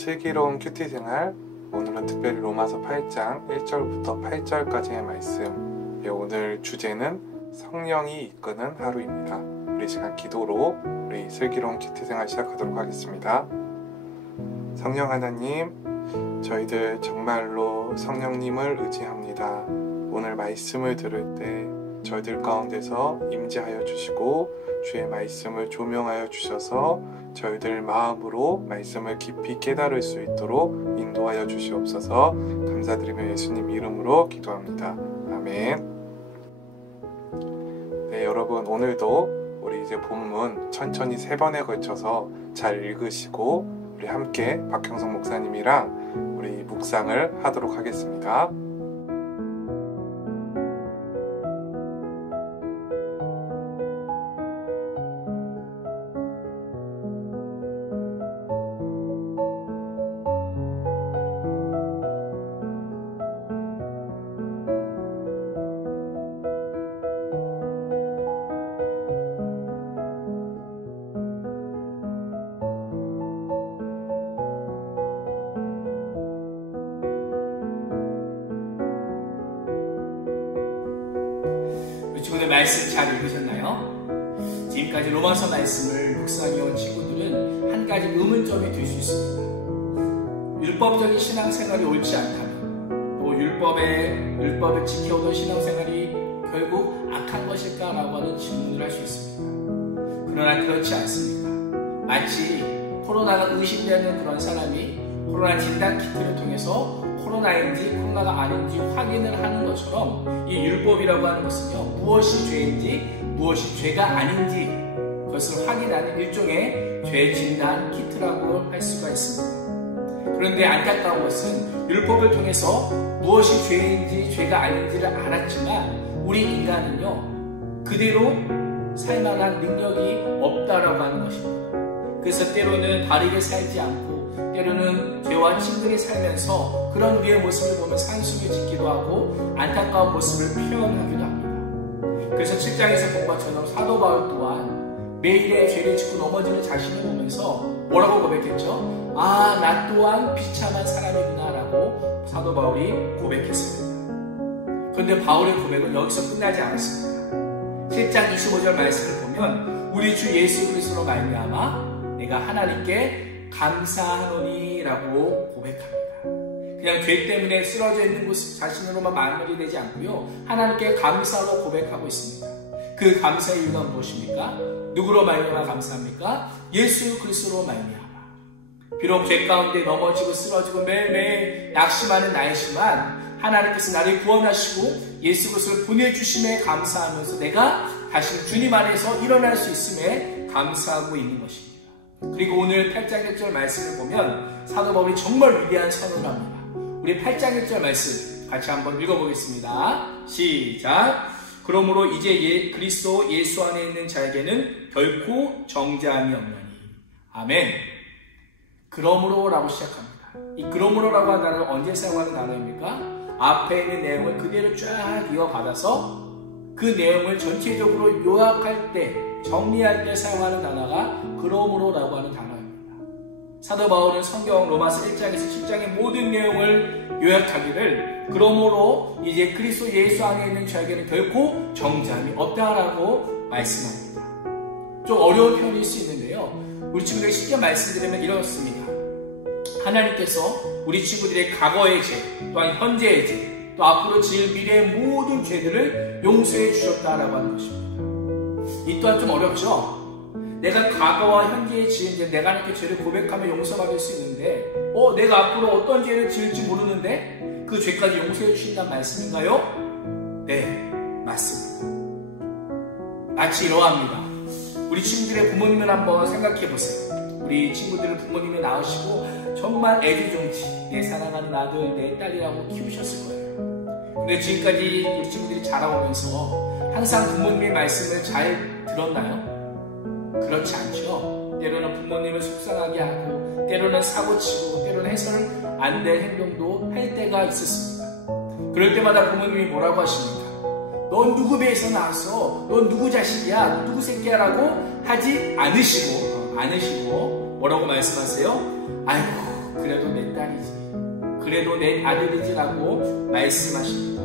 슬기로운 큐티 생활, 오늘은 특별히 로마서 8장 1절부터 8절까지의 말씀. 오늘 주제는 성령이 이끄는 하루입니다. 우리 시간 기도로 우리 슬기로운 큐티 생활 시작하도록 하겠습니다. 성령 하나님, 저희들 정말로 성령님을 의지합니다. 오늘 말씀을 들을 때 저희들 가운데서 임재하여 주시고 주의 말씀을 조명하여 주셔서 저희들 마음으로 말씀을 깊이 깨달을 수 있도록 인도하여 주시옵소서. 감사드리며 예수님 이름으로 기도합니다. 아멘. 네, 여러분, 오늘도 우리 이제 본문 천천히 3번에 걸쳐서 잘 읽으시고 우리 함께 박형성 목사님이랑 우리 묵상을 하도록 하겠습니다. 오늘 말씀 잘 읽으셨나요? 지금까지 로마서 말씀을 묵상해온 친구들은 한 가지 의문점이 들 수 있습니다. 율법적인 신앙생활이 옳지 않다면 또 율법을 지켜오던 신앙생활이 결국 악한 것일까라고 하는 질문을 할 수 있습니다. 그러나 그렇지 않습니다. 마치 코로나가 의심되는 그런 사람이 코로나 진단 키트를 통해서 코로나인지 코로나가 아닌지 확인을 하는 것처럼 이 율법이라고 하는 것은요, 무엇이 죄인지 무엇이 죄가 아닌지 그것을 확인하는 일종의 죄 진단 키트라고 할 수가 있습니다. 그런데 안타까운 것은 율법을 통해서 무엇이 죄인지 죄가 아닌지를 알았지만 우리 인간은요, 그대로 살만한 능력이 없다라고 하는 것입니다. 그래서 때로는 바르게 살지 않고 때로는 죄와 친근히 살면서 그런 우리의 모습을 보면 산숨을 짓기도 하고 안타까운 모습을 표현하기도 합니다. 그래서 7장에서 본 것처럼 사도 바울 또한 매일의 죄를 짓고 넘어지는 자신을 보면서 뭐라고 고백했죠? 아, 나 또한 비참한 사람이구나 라고 사도 바울이 고백했습니다. 그런데 바울의 고백은 여기서 끝나지 않았습니다. 7장 25절 말씀을 보면 우리 주 예수 그리스도로 말미암아 내가 하나님께 감사하노니라고 고백합니다. 그냥 죄 때문에 쓰러져 있는 것 자신으로만 마무리되지 않고요, 하나님께 감사로 고백하고 있습니다. 그 감사의 이유가 무엇입니까? 누구로 말미암아 감사합니까? 예수 그리스도로 말미암아. 비록 죄 가운데 넘어지고 쓰러지고 매일매일 낙심하는 나이지만 하나님께서 나를 구원하시고 예수 그리스도를 보내주심에 감사하면서 내가 다시 주님 안에서 일어날 수 있음에 감사하고 있는 것입니다. 그리고 오늘 8장 1절 말씀을 보면 사도 바울이 정말 위대한 선언을 합니다. 우리 8장 1절 말씀 같이 한번 읽어보겠습니다. 시작! 그러므로 이제 그리스도 예수 안에 있는 자에게는 결코 정죄함이 없나니. 아멘. 그러므로 라고 시작합니다. 이 그러므로라고 하는 단어는 언제 사용하는 단어입니까? 앞에 있는 내용을 그대로 쫙 이어받아서 그 내용을 전체적으로 요약할 때, 정리할 때 사용하는 단어가 그러므로라고 하는 단어입니다. 사도 바울은 성경 로마서 1장에서 10장의 모든 내용을 요약하기를 그러므로 이제 그리스도 예수 안에 있는 자에게는 결코 정죄함이 없다라고 말씀합니다. 좀 어려운 표현일 수 있는데요, 우리 친구들에게 쉽게 말씀드리면 이렇습니다. 하나님께서 우리 친구들의 과거의 죄, 또한 현재의 죄, 또 앞으로 지을 미래의 모든 죄들을 용서해 주셨다라고 하는 것입니다. 이 또한 좀 어렵죠? 내가 과거와 현재에 지은 죄, 내가 이렇게 죄를 고백하며 용서받을 수 있는데 내가 앞으로 어떤 죄를 지을지 모르는데 그 죄까지 용서해 주신다는 말씀인가요? 네, 맞습니다. 마치 이러합니다. 우리 친구들의 부모님을 한번 생각해 보세요. 우리 친구들은 부모님이 낳으시고 정말 애지중지 내 사랑하는 아들, 내 딸이라고 키우셨을 거예요. 근데 지금까지 우리 친구들이 자라오면서 항상 부모님의 말씀을 잘 들었나요? 그렇지 않죠. 때로는 부모님을 속상하게 하고 때로는 사고치고 때로는 해서는 안 될 행동도 할 때가 있었습니다. 그럴 때마다 부모님이 뭐라고 하십니까? 넌 누구 배에서 나왔어? 넌 누구 자식이야? 넌 누구 새끼야? 라고 하지 않으시고 뭐라고 말씀하세요? 아이고 그래도 내 딸이지, 그래도 내 아들이지라고 말씀하십니다.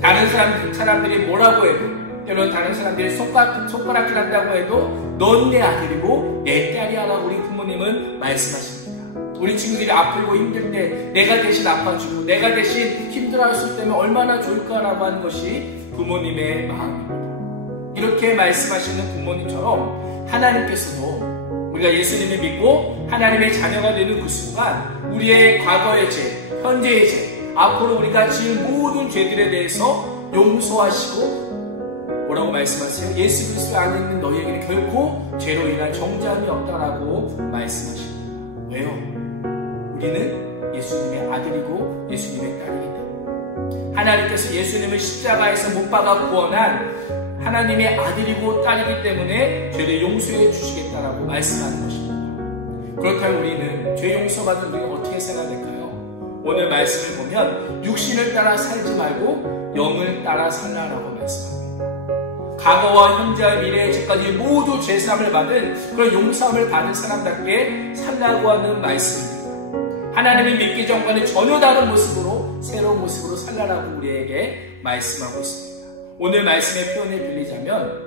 다른 사람들이 뭐라고 해도, 때로는 다른 사람들이 손가락질 한다고 해도 넌 내 아들이고 내 딸이야 라고 우리 부모님은 말씀하십니다. 우리 친구들이 아프고 힘들 때 내가 대신 아파주고 내가 대신 힘들어할 수 있다면 얼마나 좋을까라고 하는 것이 부모님의 마음입니다. 이렇게 말씀하시는 부모님처럼 하나님께서도 우리가 예수님을 믿고 하나님의 자녀가 되는 그 순간 우리의 과거의 죄, 현재의 죄, 앞으로 우리가 지은 모든 죄들에 대해서 용서하시고 뭐라고 말씀하세요? 예수 그리스도 안에 있는 너희에게는 결코 죄로 인한 정죄함이 없다라고 말씀하십니다. 왜요? 우리는 예수님의 아들이고 예수님의 딸이기 때문에 하나님께서 예수님을 십자가에서 못 박아 구원한 하나님의 아들이고 딸이기 때문에 죄를 용서해 주시겠다라고 말씀하는 것입니다. 그렇다면 우리는 죄 용서받은 우리가 어떻게 살아야 될까요? 오늘 말씀을 보면 육신을 따라 살지 말고 영을 따라 살라라고 말씀합니다. 과거와 현재와 미래의 죄까지 모두 죄사함을 받은 그런 용서함을 받은 사람답게 살라고 하는 말씀입니다. 하나님을 믿기 전과는 전혀 다른 모습으로 새로운 모습으로 살라라고 우리에게 말씀하고 있습니다. 오늘 말씀의 표현을 빌리자면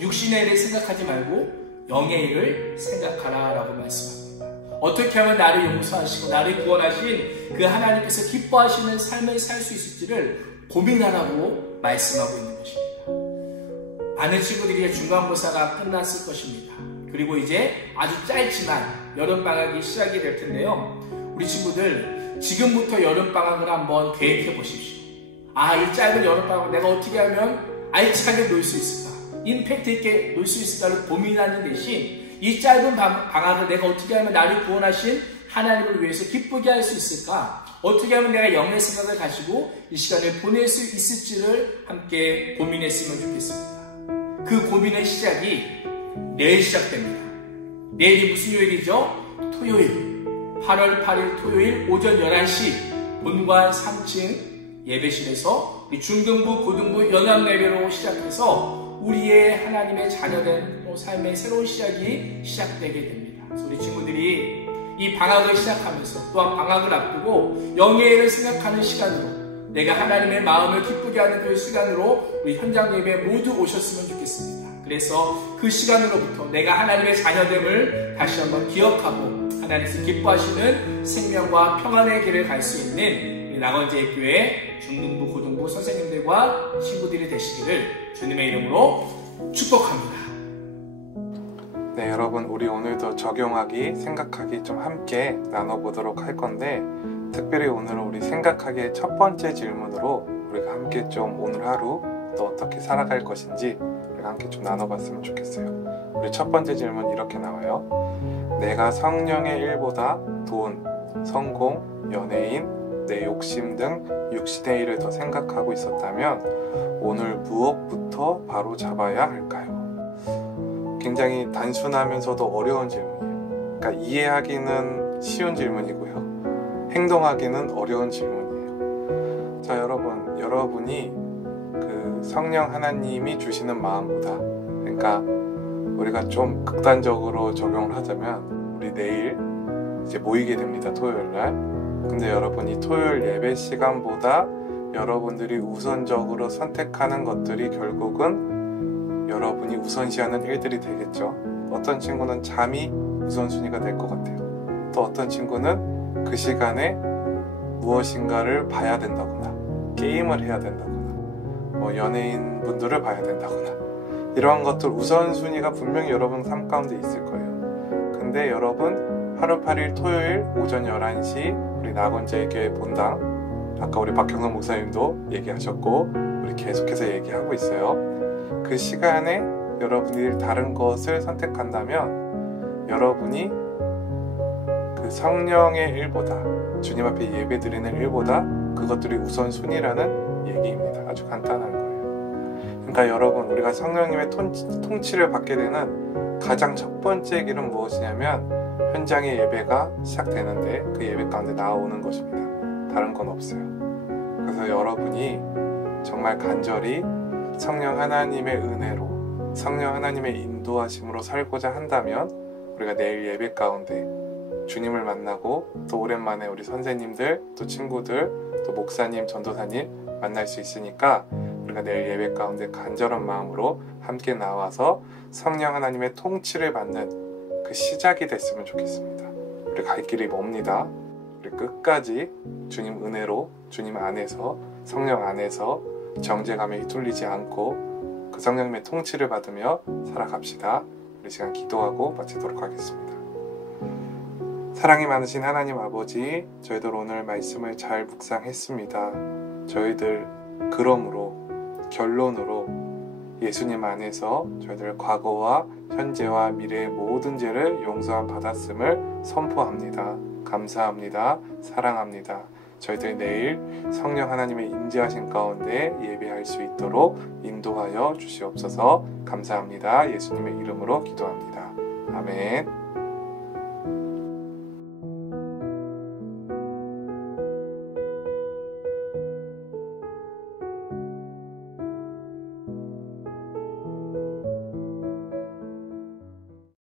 육신의 일을 생각하지 말고 영의 일을 생각하라라고 말씀합니다. 어떻게 하면 나를 용서하시고 나를 구원하신 그 하나님께서 기뻐하시는 삶을 살 수 있을지를 고민하라고 말씀하고 있는 것입니다. 많은 친구들이 중간고사가 끝났을 것입니다. 그리고 이제 아주 짧지만 여름방학이 시작이 될 텐데요. 우리 친구들 지금부터 여름방학을 한번 계획해 보십시오. 이 짧은 여름방학 내가 어떻게 하면 알차게 놀 수 있을까? 임팩트 있게 놀 수 있을까를 고민하는 대신 이 짧은 방학을 내가 어떻게 하면 나를 구원하신 하나님을 위해서 기쁘게 할 수 있을까? 어떻게 하면 내가 영의 생각을 가지고 이 시간을 보낼 수 있을지를 함께 고민했으면 좋겠습니다. 그 고민의 시작이 내일 시작됩니다. 내일이 무슨 요일이죠? 토요일. 8월 8일 토요일 오전 11시 본관 3층 예배실에서 중등부, 고등부 연합예배로 시작해서 우리의 하나님의 자녀된 삶의 새로운 시작이 시작되게 됩니다. 그래서 우리 친구들이 이 방학을 시작하면서 또한 방학을 앞두고 영의 일을 생각하는 시간으로 내가 하나님의 마음을 기쁘게 하는 그 시간으로 우리 현장 예배에 모두 오셨으면 좋겠습니다. 그래서 그 시간으로부터 내가 하나님의 자녀됨을 다시 한번 기억하고 하나님께서 기뻐하시는 생명과 평안의 길을 갈 수 있는 낙원제일교회 중등부, 고등부 선생님들과 친구들이 되시기를 주님의 이름으로 축복합니다. 네, 여러분 우리 오늘도 적용하기, 생각하기 좀 함께 나눠보도록 할 건데 특별히 오늘은 우리 생각하기의 첫 번째 질문으로 우리가 함께 좀 오늘 하루 또 어떻게 살아갈 것인지 우리가 함께 좀 나눠봤으면 좋겠어요. 우리 첫 번째 질문 이렇게 나와요. 내가 성령의 일보다 돈, 성공, 연예인, 내 욕심 등 육신의 일을 더 생각하고 있었다면 오늘 무엇부터 바로 잡아야 할까요? 굉장히 단순하면서도 어려운 질문이에요. 그러니까 이해하기는 쉬운 질문이고요. 행동하기는 어려운 질문이에요. 자, 여러분이 그 성령 하나님이 주시는 마음보다, 그러니까 우리가 좀 극단적으로 적용을 하자면 우리 내일 이제 모이게 됩니다. 토요일날. 근데 여러분 이 토요일 예배 시간보다 여러분들이 우선적으로 선택하는 것들이 결국은 여러분이 우선시하는 일들이 되겠죠. 어떤 친구는 잠이 우선순위가 될 것 같아요. 또 어떤 친구는 그 시간에 무엇인가를 봐야 된다거나 게임을 해야 된다거나 뭐 연예인 분들을 봐야 된다거나 이러한 것들 우선순위가 분명히 여러분 삶 가운데 있을 거예요. 근데 여러분 8월 8일 토요일 오전 11시 우리 낙원제일교회 본당, 아까 우리 박경선 목사님도 얘기하셨고 우리 계속해서 얘기하고 있어요. 그 시간에 여러분이 다른 것을 선택한다면 여러분이 그 성령의 일보다, 주님 앞에 예배드리는 일보다 그것들이 우선순위라는 얘기입니다. 아주 간단한 거예요. 그러니까 여러분 우리가 성령님의 통치를 받게 되는 가장 첫 번째 길은 무엇이냐면 현장의 예배가 시작되는데 그 예배 가운데 나아오는 것입니다. 다른 건 없어요. 그래서 여러분이 정말 간절히 성령 하나님의 은혜로 성령 하나님의 인도하심으로 살고자 한다면 우리가 내일 예배 가운데 주님을 만나고 또 오랜만에 우리 선생님들, 또 친구들, 또 목사님, 전도사님 만날 수 있으니까 우리가 내일 예배 가운데 간절한 마음으로 함께 나와서 성령 하나님의 통치를 받는 그 시작이 됐으면 좋겠습니다. 우리 갈 길이 멉니다. 우리 끝까지 주님 은혜로, 주님 안에서, 성령 안에서 정죄감에 휘둘리지 않고 그 성령님의 통치를 받으며 살아갑시다. 우리 시간 기도하고 마치도록 하겠습니다. 사랑이 많으신 하나님 아버지, 저희들 오늘 말씀을 잘 묵상했습니다. 저희들 그러므로 결론으로 예수님 안에서 저희들 과거와 현재와 미래의 모든 죄를 용서함 받았음을 선포합니다. 감사합니다. 사랑합니다. 저희들 내일 성령 하나님의 임재하신 가운데 예배할 수 있도록 인도하여 주시옵소서. 감사합니다. 예수님의 이름으로 기도합니다. 아멘.